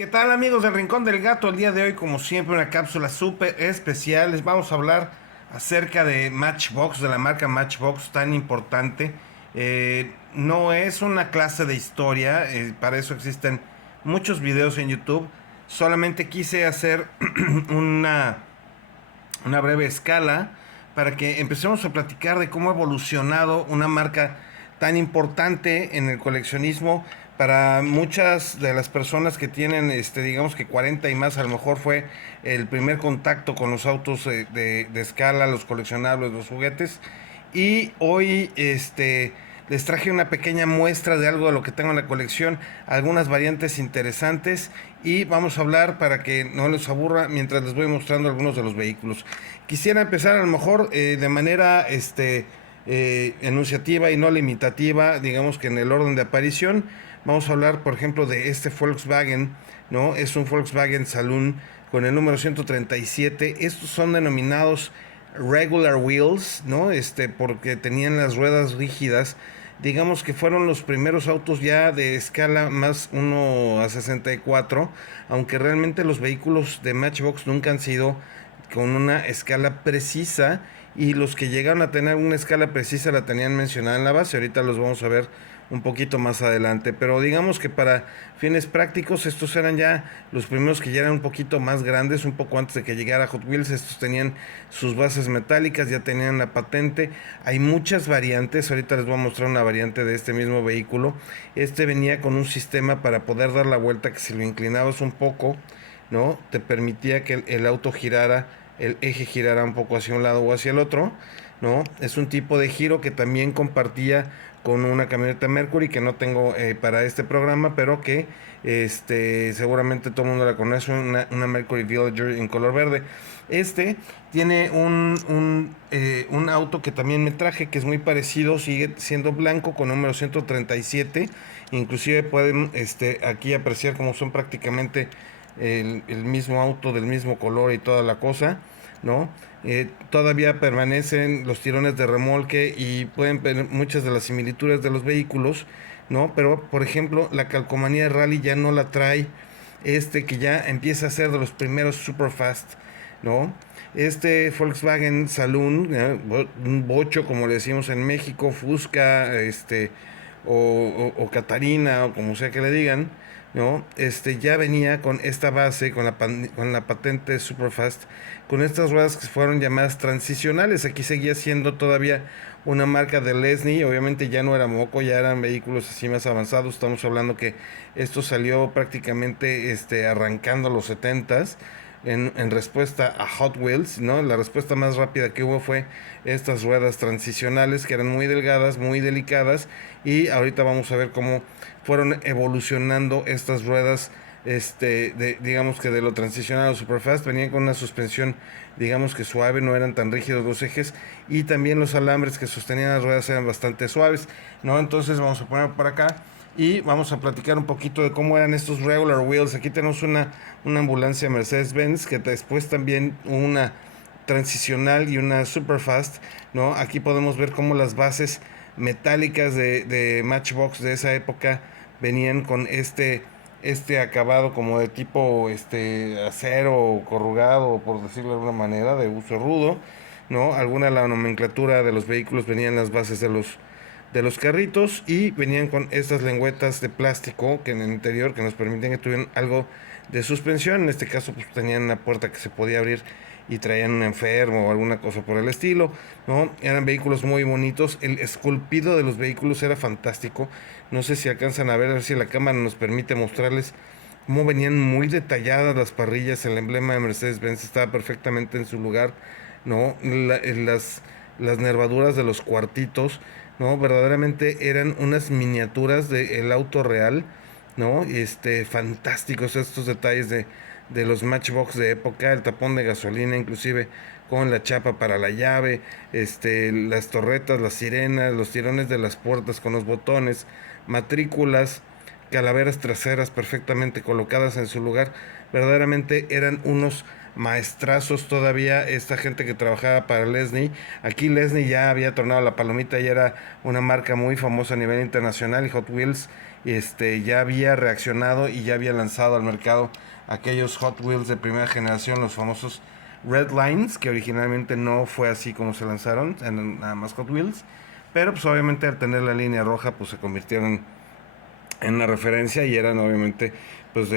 ¿Qué tal amigos del Rincón del Gato? El día de hoy, como siempre, una cápsula súper especial. Les vamos a hablar acerca de Matchbox, de la marca Matchbox tan importante. No es una clase de historia, para eso existen muchos videos en YouTube. Solamente quise hacer una, una breve escala para que empecemos a platicar de cómo ha evolucionado una marca tan importante en el coleccionismo. Para muchas de las personas que tienen, digamos que 40 y más, a lo mejor fue el primer contacto con los autos de escala, los coleccionables, los juguetes. Y hoy, les traje una pequeña muestra de algo de lo que tengo en la colección, algunas variantes interesantes, y vamos a hablar para que no les aburra mientras les voy mostrando algunos de los vehículos. Quisiera empezar a lo mejor de manera enunciativa y no limitativa, digamos que en el orden de aparición. Vamos a hablar, por ejemplo, de este Volkswagen, ¿no? Es un Volkswagen Saloon con el número 137. Estos son denominados regular wheels, ¿no? Porque tenían las ruedas rígidas. Digamos que fueron los primeros autos ya de escala más 1:64, aunque realmente los vehículos de Matchbox nunca han sido con una escala precisa, y los que llegaron a tener una escala precisa la tenían mencionada en la base. Ahorita los vamos a ver un poquito más adelante, pero digamos que para fines prácticos estos eran ya los primeros que ya eran un poquito más grandes, un poco antes de que llegara Hot Wheels. Estos tenían sus bases metálicas, ya tenían la patente. Hay muchas variantes, ahorita les voy a mostrar una variante de este mismo vehículo. Este venía con un sistema para poder dar la vuelta, que si lo inclinabas un poco, ¿no? Te permitía que el auto girara, el eje girara un poco hacia un lado o hacia el otro, ¿no? Es un tipo de giro que también compartía con una camioneta Mercury, que no tengo para este programa, pero que seguramente todo el mundo la conoce, una Mercury Villager en color verde. Este tiene un auto que también me traje, que es muy parecido, sigue siendo blanco con número 137. Inclusive pueden aquí apreciar cómo son prácticamente el mismo auto del mismo color y toda la cosa, ¿no? Todavía permanecen los tirones de remolque y pueden ver muchas de las similitudes de los vehículos, ¿no? Pero, por ejemplo, la calcomanía de rally ya no la trae que ya empieza a ser de los primeros Superfast, ¿no? Este Volkswagen Saloon, un bocho como le decimos en México, Fusca, o Catarina, o como sea que le digan, ¿no? Ya venía con esta base, con la patente Superfast, con estas ruedas que fueron llamadas transicionales. Aquí seguía siendo todavía una marca de Lesney, obviamente ya no era moco, ya eran vehículos así más avanzados. Estamos hablando que esto salió prácticamente arrancando los 70s. En respuesta a Hot Wheels, ¿no? La respuesta más rápida que hubo fue estas ruedas transicionales, que eran muy delgadas, muy delicadas, y ahorita vamos a ver cómo fueron evolucionando estas ruedas. Digamos que de lo transicional a lo Superfast venían con una suspensión, digamos que suave, no eran tan rígidos los ejes, y también los alambres que sostenían las ruedas eran bastante suaves, ¿no? Entonces vamos a poner por acá y vamos a platicar un poquito de cómo eran estos regular wheels. Aquí tenemos una ambulancia Mercedes-Benz, que después también una transicional y una Superfast, ¿no? Aquí podemos ver cómo las bases metálicas de Matchbox de esa época venían con acabado como de tipo acero corrugado, por decirlo de alguna manera, de uso rudo, ¿no? Alguna de la nomenclatura de los vehículos venían en las bases de los carritos, y venían con estas lengüetas de plástico que en el interior, que nos permitían que tuvieran algo de suspensión. En este caso pues tenían una puerta que se podía abrir y traían un enfermo o alguna cosa por el estilo, ¿no? Eran vehículos muy bonitos, el esculpido de los vehículos era fantástico. No sé si alcanzan a ver si la cámara nos permite mostrarles cómo venían muy detalladas las parrillas. El emblema de Mercedes-Benz estaba perfectamente en su lugar, ¿no? Las nervaduras de los cuartitos, ¿no? Verdaderamente eran unas miniaturas del auto real, ¿no? Fantásticos estos detalles de los Matchbox de época, el tapón de gasolina, inclusive con la chapa para la llave, las torretas, las sirenas, los tirones de las puertas con los botones, matrículas, calaveras traseras perfectamente colocadas en su lugar. Verdaderamente eran unos maestrazos todavía esta gente que trabajaba para Lesney. Aquí Lesney ya había tornado la palomita, ya era una marca muy famosa a nivel internacional, y Hot Wheels ya había reaccionado y ya había lanzado al mercado aquellos Hot Wheels de primera generación, los famosos Red Lines, que originalmente no fue así como se lanzaron, en nada más Hot Wheels, pero pues obviamente al tener la línea roja pues se convirtieron en una referencia y eran obviamente pues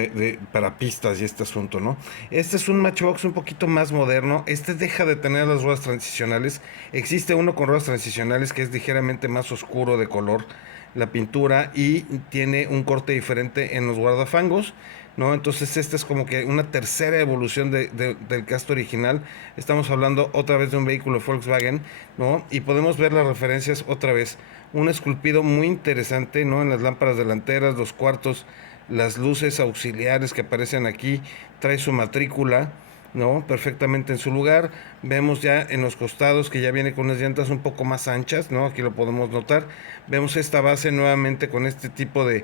para pistas y este asunto, ¿no? Este es un Matchbox un poquito más moderno, este deja de tener las ruedas transicionales, existe uno con ruedas transicionales que es ligeramente más oscuro de color la pintura y tiene un corte diferente en los guardafangos, ¿no? Entonces esta es como que una tercera evolución del cast original. Estamos hablando otra vez de un vehículo Volkswagen, ¿no? Y podemos ver las referencias otra vez. Un esculpido muy interesante, ¿no? En las lámparas delanteras, los cuartos, las luces auxiliares que aparecen aquí, trae su matrícula, ¿no? Perfectamente en su lugar. Vemos ya en los costados que ya viene con unas llantas un poco más anchas, ¿no? Aquí lo podemos notar. Vemos esta base nuevamente con este tipo de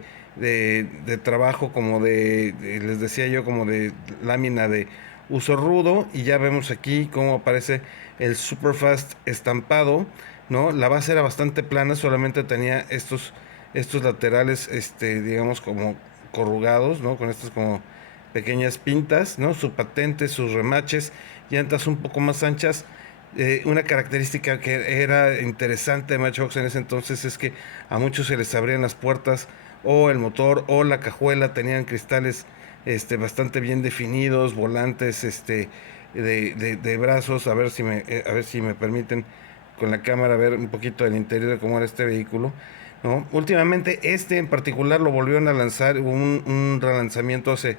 trabajo como les decía yo, como de lámina de uso rudo. Y ya vemos aquí cómo aparece el Superfast estampado, ¿no? La base era bastante plana, solamente tenía estos laterales, digamos como corrugados, ¿no? Con estas como pequeñas pintas, ¿no? Su patente, sus remaches, llantas un poco más anchas. Una característica que era interesante de Matchbox en ese entonces es que a muchos se les abrían las puertas o el motor o la cajuela, tenían cristales bastante bien definidos, volantes de brazos. A ver si me permiten con la cámara ver un poquito del interior de cómo era este vehículo, ¿no? Últimamente en particular lo volvieron a lanzar, hubo un relanzamiento hace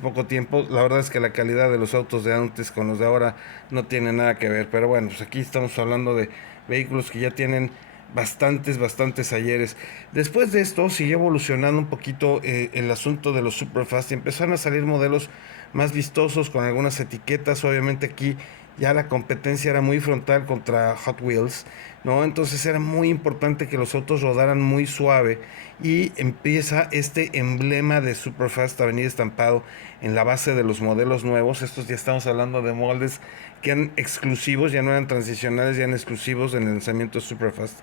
poco tiempo. La verdad es que la calidad de los autos de antes con los de ahora no tiene nada que ver, pero bueno, pues aquí estamos hablando de vehículos que ya tienen bastantes ayeres. Después de esto siguió evolucionando un poquito el asunto de los Superfast y empezaron a salir modelos más vistosos con algunas etiquetas. Obviamente aquí ya la competencia era muy frontal contra Hot Wheels, ¿no? Entonces era muy importante que los autos rodaran muy suave y empieza este emblema de Superfast a venir estampado en la base de los modelos nuevos. Estos ya estamos hablando de moldes que eran exclusivos, ya no eran transicionales, ya eran exclusivos en el lanzamiento de Superfast.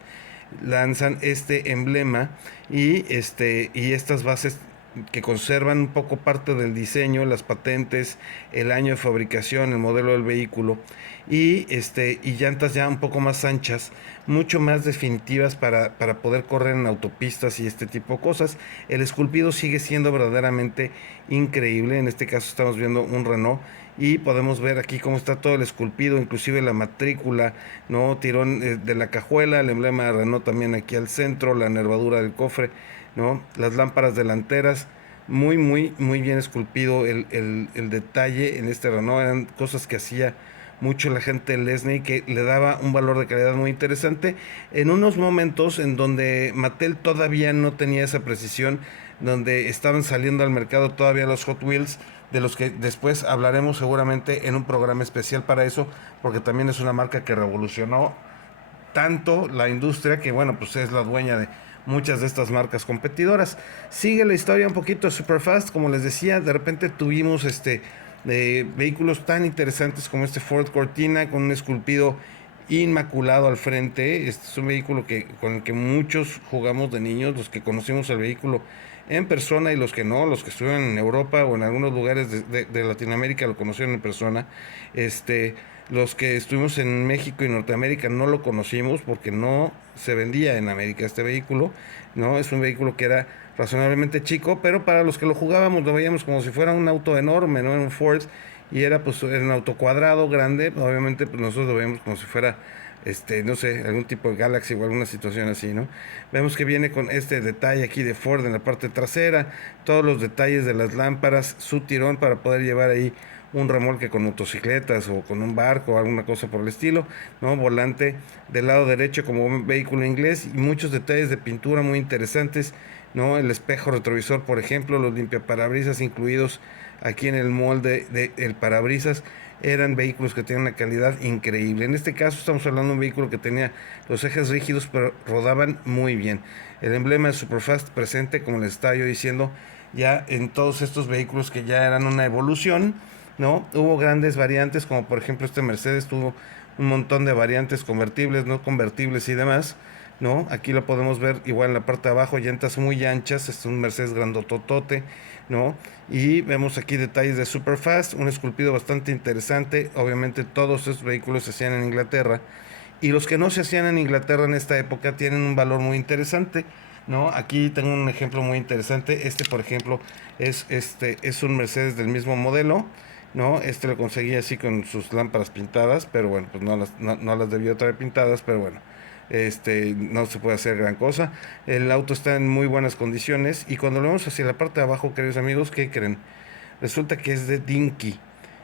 Lanzan este emblema y estas bases que conservan un poco parte del diseño, las patentes, el año de fabricación, el modelo del vehículo y llantas ya un poco más anchas, mucho más definitivas para poder correr en autopistas y este tipo de cosas. El esculpido sigue siendo verdaderamente increíble. En este caso estamos viendo un Renault y podemos ver aquí cómo está todo el esculpido, inclusive la matrícula, no tirón de la cajuela, el emblema de Renault también aquí al centro, la nervadura del cofre, ¿no? Las lámparas delanteras, muy bien esculpido el detalle en este Renault. Eran cosas que hacía mucho la gente de Lesney, que le daba un valor de calidad muy interesante en unos momentos en donde Mattel todavía no tenía esa precisión, donde estaban saliendo al mercado todavía los Hot Wheels, de los que después hablaremos seguramente en un programa especial para eso, porque también es una marca que revolucionó tanto la industria que, bueno, pues es la dueña de muchas de estas marcas competidoras. Sigue la historia un poquito de Superfast, como les decía. De repente tuvimos de vehículos tan interesantes como este Ford Cortina con un esculpido inmaculado al frente. Este es un vehículo con el que muchos jugamos de niños, los que conocimos el vehículo en persona y los que no, los que estuvieron en Europa o en algunos lugares de Latinoamérica lo conocieron en persona. Los que estuvimos en México y Norteamérica no lo conocimos porque no se vendía en América este vehículo, ¿no? Es un vehículo que era razonablemente chico, pero para los que lo jugábamos lo veíamos como si fuera un auto enorme, ¿no? Era un Ford y era un auto cuadrado, grande. Obviamente pues nosotros lo veíamos como si fuera no sé, algún tipo de Galaxy o alguna situación así, ¿no? Vemos que viene con este detalle aquí de Ford en la parte trasera, todos los detalles de las lámparas, su tirón para poder llevar ahí un remolque con motocicletas o con un barco o alguna cosa por el estilo, ¿no? Volante del lado derecho como un vehículo inglés y muchos detalles de pintura muy interesantes, ¿no? El espejo retrovisor, por ejemplo, los limpiaparabrisas incluidos aquí en el molde del parabrisas. Eran vehículos que tenían una calidad increíble. En este caso estamos hablando de un vehículo que tenía los ejes rígidos pero rodaban muy bien. El emblema de Superfast presente, como les estaba yo diciendo, ya en todos estos vehículos que ya eran una evolución, ¿no? Hubo grandes variantes, como por ejemplo este Mercedes tuvo un montón de variantes convertibles, no convertibles y demás, ¿no? Aquí lo podemos ver igual en la parte de abajo, llantas muy anchas, es un Mercedes grandototote, ¿no? Y vemos aquí detalles de Superfast, un esculpido bastante interesante. Obviamente todos estos vehículos se hacían en Inglaterra, y los que no se hacían en Inglaterra en esta época tienen un valor muy interesante, ¿no? Aquí tengo un ejemplo muy interesante. Este, por ejemplo, es un Mercedes del mismo modelo, ¿no? Este lo conseguí así con sus lámparas pintadas, pero bueno, pues no las debió traer pintadas, pero bueno, no se puede hacer gran cosa. El auto está en muy buenas condiciones, y cuando lo vemos hacia la parte de abajo, queridos amigos, ¿qué creen? Resulta que es de Dinky,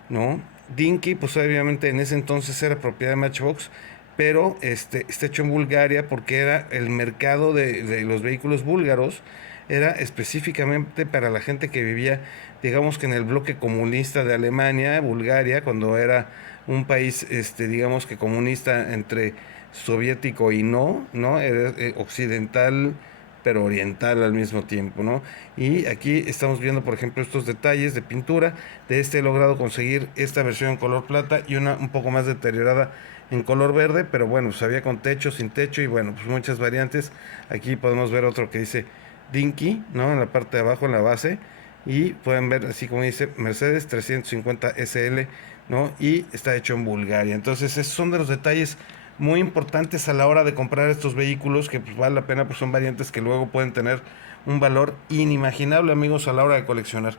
¿no? Dinky, pues obviamente en ese entonces era propiedad de Matchbox, pero está hecho en Bulgaria porque era el mercado de los vehículos búlgaros, era específicamente para la gente que vivía, digamos que en el bloque comunista de Alemania, Bulgaria, cuando era un país, digamos que comunista entre soviético y no, era occidental pero oriental al mismo tiempo, ¿no? Y aquí estamos viendo, por ejemplo, estos detalles de pintura. De he logrado conseguir esta versión en color plata y una un poco más deteriorada en color verde, pero bueno, pues había con techo, sin techo, y bueno, pues muchas variantes. Aquí podemos ver otro que dice Dinky, ¿no? En la parte de abajo, en la base, y pueden ver así como dice Mercedes 350 SL, ¿no? Y está hecho en Bulgaria. Entonces, esos son de los detalles muy importantes a la hora de comprar estos vehículos, que pues vale la pena, pues son variantes que luego pueden tener un valor inimaginable, amigos, a la hora de coleccionar.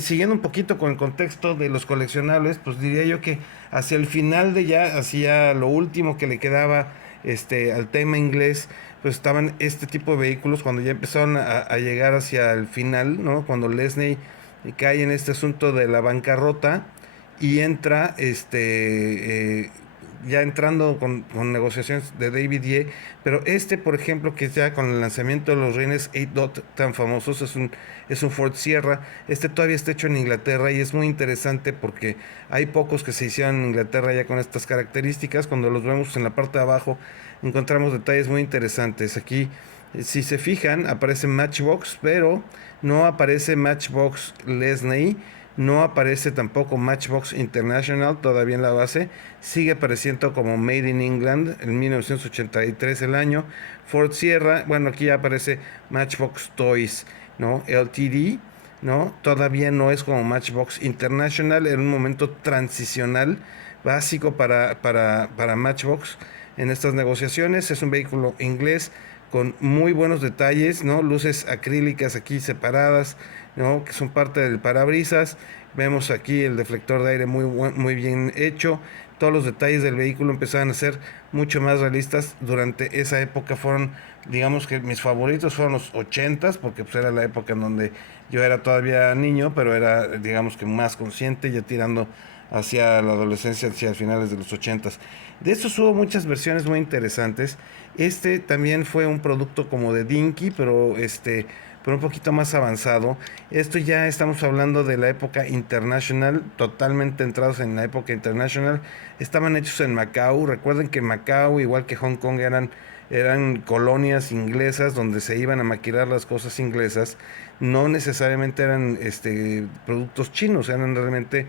Siguiendo un poquito con el contexto de los coleccionables, pues diría yo que hacia el final de ya, hacia lo último que le quedaba al tema inglés, pues estaban este tipo de vehículos cuando ya empezaron a llegar hacia el final, ¿no? Cuando Lesney cae en este asunto de la bancarrota y entra ya entrando con negociaciones de David Ye, pero por ejemplo, que ya con el lanzamiento de los Rines 8 Dot tan famosos, es un Ford Sierra. Todavía está hecho en Inglaterra, y es muy interesante porque hay pocos que se hicieron en Inglaterra ya con estas características. Cuando los vemos en la parte de abajo, encontramos detalles muy interesantes. Aquí, si se fijan, aparece Matchbox, pero no aparece Matchbox Lesney, no aparece tampoco Matchbox International todavía en la base. Sigue apareciendo como Made in England en 1983 el año. Ford Sierra, bueno, aquí ya aparece Matchbox Toys, ¿no? LTD, ¿no? Todavía no es como Matchbox International, en un momento transicional básico para Matchbox en estas negociaciones. Es un vehículo inglés con muy buenos detalles, ¿no? Luces acrílicas aquí separadas, ¿no? Que son parte del parabrisas. Vemos aquí el deflector de aire muy bien hecho. Todos los detalles del vehículo empezaron a ser mucho más realistas. Durante esa época fueron, digamos que mis favoritos fueron los 80s, porque pues era la época en donde yo era todavía niño, pero era, digamos que más consciente, ya tirando hacia la adolescencia, hacia finales de los 80s. De estos hubo muchas versiones muy interesantes. También fue un producto como de Dinky, pero un poquito más avanzado. Esto ya estamos hablando de la época International, totalmente entrados en la época International. Estaban hechos en Macao. Recuerden que Macao, igual que Hong Kong, eran colonias inglesas donde se iban a maquilar las cosas inglesas. No necesariamente eran productos chinos, eran realmente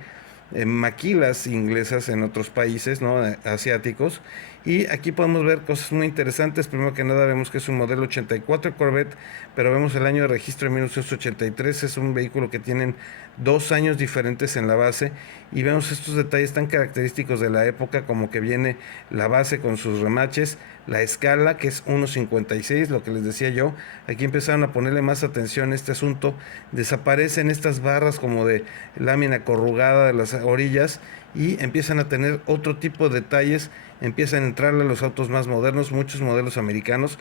maquilas inglesas en otros países, ¿no? Asiáticos. Y aquí podemos ver cosas muy interesantes. Primero que nada vemos que es un modelo 84 Corvette, pero vemos el año de registro de 1983. Es un vehículo que tienen 2 años diferentes en la base, y vemos estos detalles tan característicos de la época, como que viene la base con sus remaches, la escala que es 1.56, lo que les decía yo. Aquí empezaron a ponerle más atención a este asunto. Desaparecen estas barras como de lámina corrugada de las orillas, y empiezan a tener otro tipo de detalles. Empiezan a entrarle a los autos más modernos, muchos modelos americanos.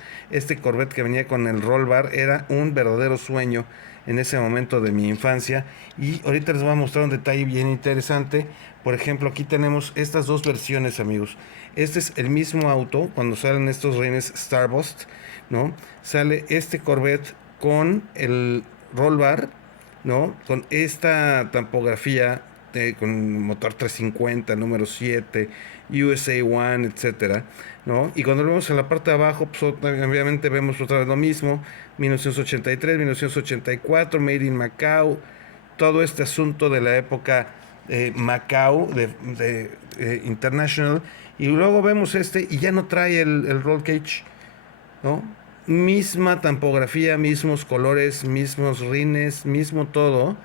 Corvette que venía con el roll bar era un verdadero sueño en ese momento de mi infancia. Y ahorita les voy a mostrar un detalle bien interesante. Por ejemplo, aquí tenemos estas dos versiones, amigos. Es el mismo auto. Cuando salen estos Rines Starburst, ¿no? Sale Corvette con el roll bar, ¿no? Con esta tampografía con motor 350, número 7, USA One, etcétera, ¿no? Y cuando lo vemos en la parte de abajo, pues obviamente vemos otra vez lo mismo: 1983, 1984, Made in Macau, todo este asunto de la época Macau, de International. Y luego vemos y ya no trae el roll cage, ¿no? Misma tampografía, mismos colores, mismos rines, mismo todo,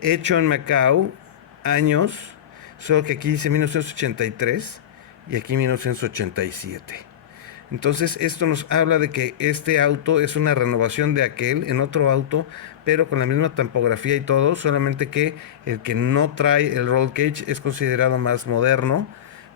hecho en Macao, años, solo que aquí dice 1983 y aquí 1987. Entonces esto nos habla de que este auto es una renovación de aquel en otro auto, pero con la misma tampografía y todo, solamente que el que no trae el roll cage es considerado más moderno,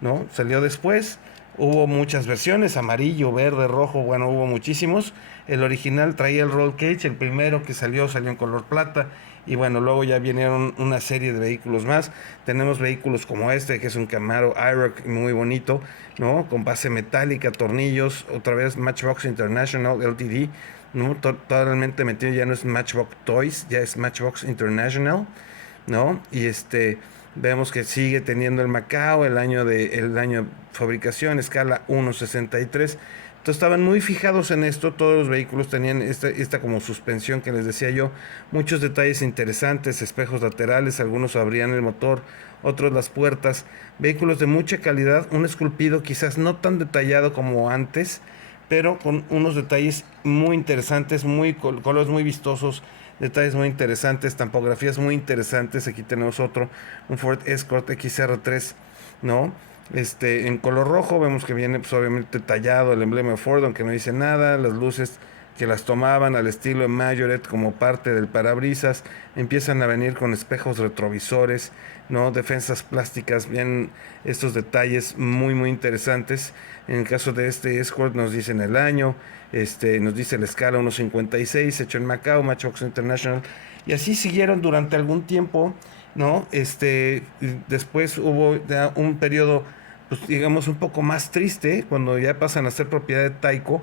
¿no? Salió después, hubo muchas versiones, amarillo, verde, rojo, bueno, hubo muchísimos. El original traía el roll cage, el primero que salió en color plata. Y bueno, luego ya vinieron una serie de vehículos más. Tenemos vehículos como este, que es un Camaro IROC muy bonito, ¿no? Con base metálica, tornillos, otra vez Matchbox International LTD, ¿no? Totalmente metido, ya no es Matchbox Toys, ya es Matchbox International, ¿no? Y vemos que sigue teniendo el Macao, el año de fabricación, escala 1.63. Entonces estaban muy fijados en esto, todos los vehículos tenían esta como suspensión que les decía yo, muchos detalles interesantes, espejos laterales, algunos abrían el motor, otros las puertas, vehículos de mucha calidad, un esculpido quizás no tan detallado como antes, pero con unos detalles muy interesantes, colores muy vistosos, detalles muy interesantes, tampografías muy interesantes. Aquí tenemos otro, un Ford Escort XR3, ¿no? En color rojo vemos que viene pues obviamente tallado el emblema de Ford, aunque no dice nada, las luces que las tomaban al estilo Majorette como parte del parabrisas, empiezan a venir con espejos retrovisores, ¿no? Defensas plásticas, bien estos detalles muy interesantes. En el caso de este Escort nos dicen el año, nos dice la escala 1.56, hecho en Macao, Matchbox International, y así siguieron durante algún tiempo, ¿no? Después hubo ya un periodo, pues digamos, un poco más triste, cuando ya pasan a ser propiedad de Taiko.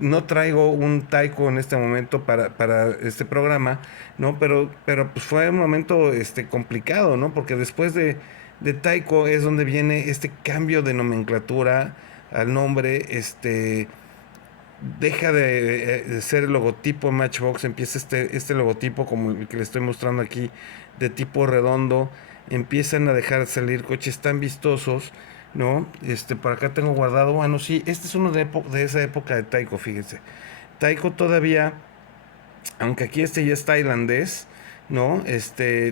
No traigo un Taiko en este momento para este programa, ¿no? Pero pues fue un momento complicado, ¿no? Porque después de Taiko es donde viene este cambio de nomenclatura al nombre, deja de ser el logotipo Matchbox, empieza este logotipo como el que le estoy mostrando aquí, de tipo redondo, empiezan a dejar de salir coches tan vistosos, ¿no? Por acá tengo guardado, bueno, sí, este es uno de esa época de Taiko, fíjense. Taiko todavía, aunque aquí ya es tailandés, ¿no?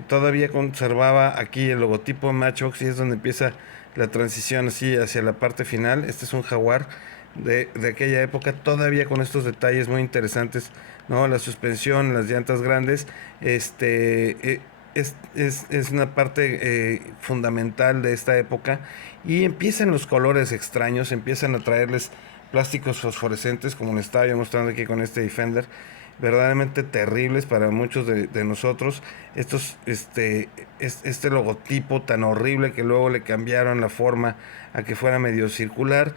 Todavía conservaba aquí el logotipo Matchbox y es donde empieza la transición así hacia la parte final. Este es un Jaguar de aquella época, todavía con estos detalles muy interesantes, ¿no? La suspensión, las llantas grandes, es una parte fundamental de esta época y empiezan los colores extraños, empiezan a traerles plásticos fosforescentes como les estaba yo mostrando aquí con este Defender, verdaderamente terribles para muchos de nosotros. Este logotipo tan horrible que luego le cambiaron la forma a que fuera medio circular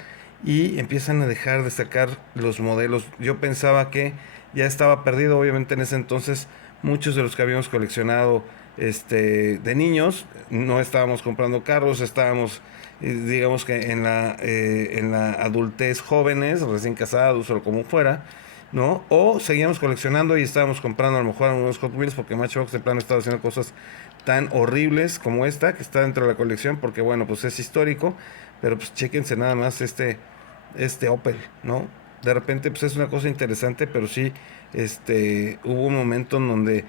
y empiezan a dejar de sacar los modelos. Yo pensaba que ya estaba perdido, obviamente en ese entonces muchos de los que habíamos coleccionado de niños no estábamos comprando carros, estábamos digamos que en la adultez jóvenes, recién casados o como fuera, ¿no? O seguíamos coleccionando y estábamos comprando a lo mejor unos Hot Wheels porque Matchbox de plano estaba haciendo cosas tan horribles como esta que está dentro de la colección porque bueno, pues es histórico, pero pues chéquense nada más este Opel, ¿no? De repente pues es una cosa interesante, pero sí hubo un momento en donde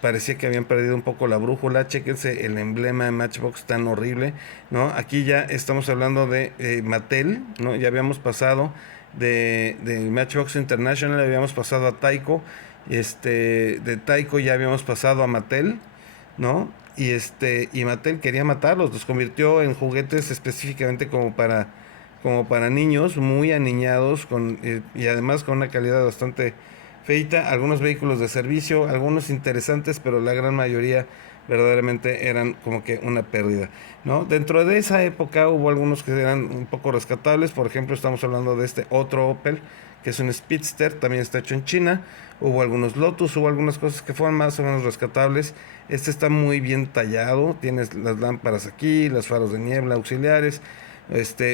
parecía que habían perdido un poco la brújula. Chéquense el emblema de Matchbox tan horrible, ¿no? Aquí ya estamos hablando de Mattel, ¿no? Ya habíamos pasado de Matchbox International, habíamos pasado a Taiko, de Taiko ya habíamos pasado a Mattel, ¿no? Y Mattel quería matarlos, los convirtió en juguetes específicamente como para niños, muy aniñados, y además con una calidad bastante feita, algunos vehículos de servicio, algunos interesantes, pero la gran mayoría verdaderamente eran como que una pérdida, ¿no? Dentro de esa época hubo algunos que eran un poco rescatables, por ejemplo, estamos hablando de este otro Opel, que es un Speedster, también está hecho en China, hubo algunos Lotus, hubo algunas cosas que fueron más o menos rescatables, este está muy bien tallado, tienes las lámparas aquí, los faros de niebla auxiliares,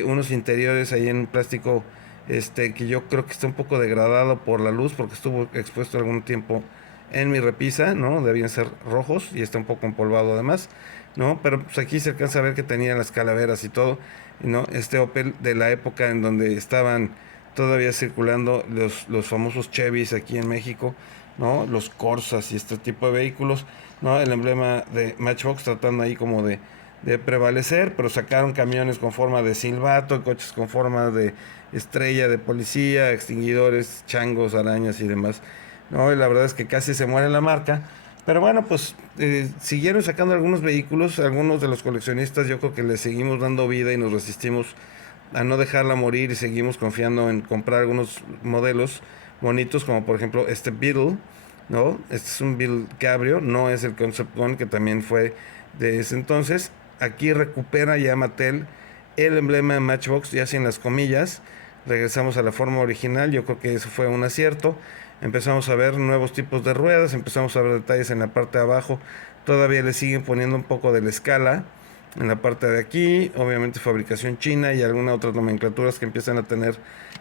unos interiores ahí en plástico que yo creo que está un poco degradado por la luz porque estuvo expuesto algún tiempo en mi repisa, ¿no? Debían ser rojos y está un poco empolvado además, ¿no? Pero pues aquí se alcanza a ver que tenía las calaveras y todo, ¿no? Este Opel de la época en donde estaban todavía circulando los famosos Chevys aquí en México, ¿no? Los Corsas y este tipo de vehículos, ¿no? El emblema de Matchbox tratando ahí como de prevalecer, pero sacaron camiones con forma de silbato, coches con forma de estrella de policía, extinguidores, changos, arañas y demás, ¿no? Y la verdad es que casi se muere la marca. Pero bueno, pues siguieron sacando algunos vehículos, algunos de los coleccionistas yo creo que les seguimos dando vida y nos resistimos a no dejarla morir y seguimos confiando en comprar algunos modelos bonitos como por ejemplo este Beetle, ¿no? Este es un Beetle Cabrio, no es el Concept One que también fue de ese entonces. Aquí recupera ya Mattel el emblema de Matchbox, ya sin las comillas. Regresamos a la forma original, yo creo que eso fue un acierto. Empezamos a ver nuevos tipos de ruedas, empezamos a ver detalles en la parte de abajo. Todavía le siguen poniendo un poco de la escala en la parte de aquí, obviamente fabricación china y algunas otras nomenclaturas que empiezan a tener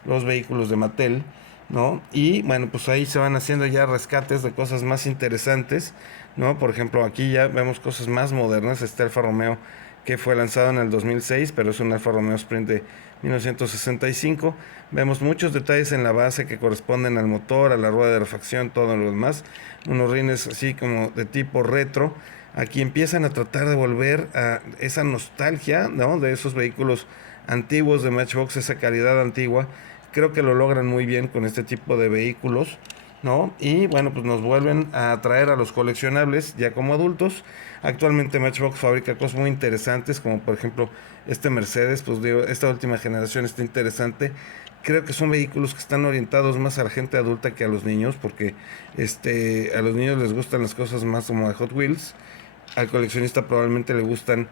los vehículos de Mattel, ¿no? Y bueno, pues ahí se van haciendo ya rescates de cosas más interesantes, ¿no? Por ejemplo, aquí ya vemos cosas más modernas. Está Alfa Romeo que fue lanzado en el 2006, pero es un Alfa Romeo Sprint de 1965. Vemos muchos detalles en la base que corresponden al motor, a la rueda de refacción, todo lo demás. Unos rines así como de tipo retro. Aquí empiezan a tratar de volver a esa nostalgia, ¿no? De esos vehículos antiguos de Matchbox, esa calidad antigua. Creo que lo logran muy bien con este tipo de vehículos, ¿no? Y bueno, pues nos vuelven a atraer a los coleccionables ya como adultos. Actualmente Matchbox fabrica cosas muy interesantes, como por ejemplo este Mercedes, pues digo, esta última generación está interesante. Creo que son vehículos que están orientados más a la gente adulta que a los niños, porque a los niños les gustan las cosas más como de Hot Wheels. Al coleccionista probablemente le gustan,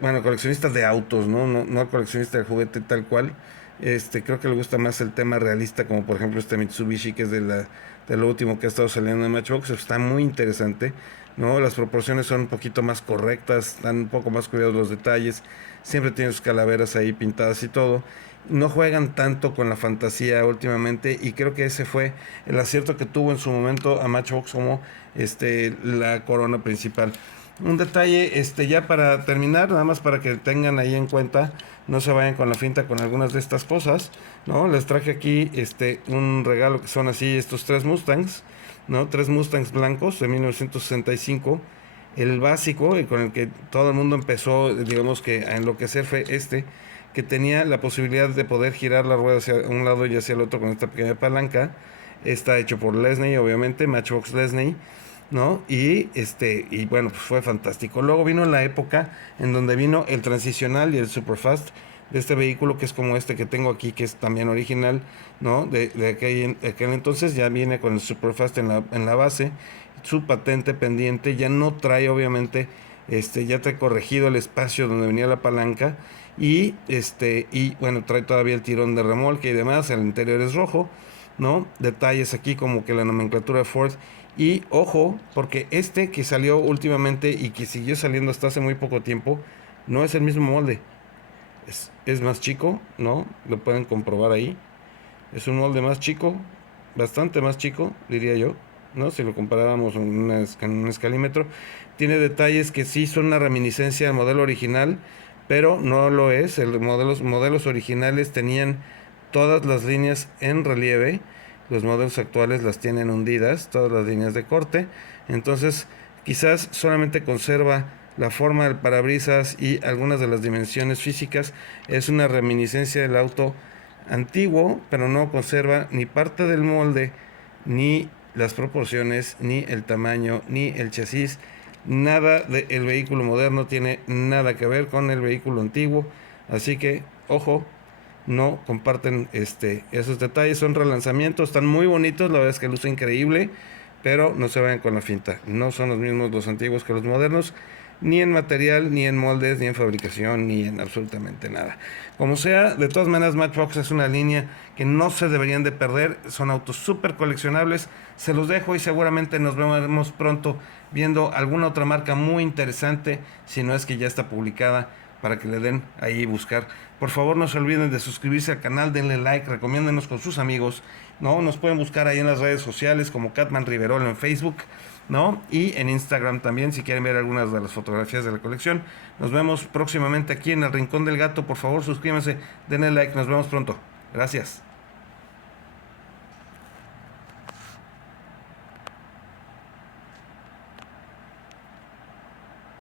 bueno, coleccionistas de autos, ¿no? No al coleccionista de juguete tal cual. Creo que le gusta más el tema realista, como por ejemplo este Mitsubishi, que es de lo último que ha estado saliendo en Matchbox. Está muy interesante, ¿no? Las proporciones son un poquito más correctas, dan un poco más cuidados los detalles. Siempre tiene sus calaveras ahí pintadas y todo. No juegan tanto con la fantasía últimamente, y creo que ese fue el acierto que tuvo en su momento a Matchbox como la corona principal. Un detalle, ya para terminar, nada más para que tengan ahí en cuenta, no se vayan con la finta con algunas de estas cosas, ¿no? Les traje aquí un regalo que son así estos tres Mustangs, ¿no? Tres Mustangs blancos de 1965. El básico, y con el que todo el mundo empezó, digamos que a enloquecer, fue que tenía la posibilidad de poder girar la rueda hacia un lado y hacia el otro con esta pequeña palanca. Está hecho por Lesney, obviamente, Matchbox Lesney, ¿no? Y bueno, pues fue fantástico. Luego vino la época en donde vino el transicional y el superfast de este vehículo, que es como este que tengo aquí, que es también original, ¿no? De aquel entonces ya viene con el superfast en la base, su patente pendiente, ya no trae obviamente, ya trae corregido el espacio donde venía la palanca, y bueno, trae todavía el tirón de remolque y demás. El interior es rojo, ¿no? Detalles aquí como que la nomenclatura de Ford. Y ojo, porque que salió últimamente y que siguió saliendo hasta hace muy poco tiempo, no es el mismo molde. Es más chico, ¿no? Lo pueden comprobar ahí. Es un molde más chico, bastante más chico, diría yo, ¿no? Si lo comparáramos en un escalímetro. Tiene detalles que sí son una reminiscencia del modelo original, pero no lo es. Modelos originales tenían todas las líneas en relieve. Los modelos actuales las tienen hundidas, todas las líneas de corte. Entonces, quizás solamente conserva la forma del parabrisas y algunas de las dimensiones físicas. Es una reminiscencia del auto antiguo, pero no conserva ni parte del molde, ni las proporciones, ni el tamaño, ni el chasis. Nada del vehículo moderno tiene nada que ver con el vehículo antiguo. Así que, ojo, no comparten esos detalles. Son relanzamientos, están muy bonitos, la verdad es que luce increíble, pero no se vayan con la finta. No son los mismos los antiguos que los modernos, ni en material, ni en moldes, ni en fabricación, ni en absolutamente nada. Como sea, de todas maneras, Matchbox es una línea que no se deberían de perder. Son autos súper coleccionables. Se los dejo y seguramente nos vemos pronto viendo alguna otra marca muy interesante, si no es que ya está publicada, para que le den ahí buscar. Por favor, no se olviden de suscribirse al canal, denle like, recomiéndenos con sus amigos, ¿no? Nos pueden buscar ahí en las redes sociales como Catman Riverol en Facebook, ¿no? Y en Instagram también, si quieren ver algunas de las fotografías de la colección. Nos vemos próximamente aquí en el Rincón del Gato. Por favor, suscríbanse, denle like, nos vemos pronto. Gracias.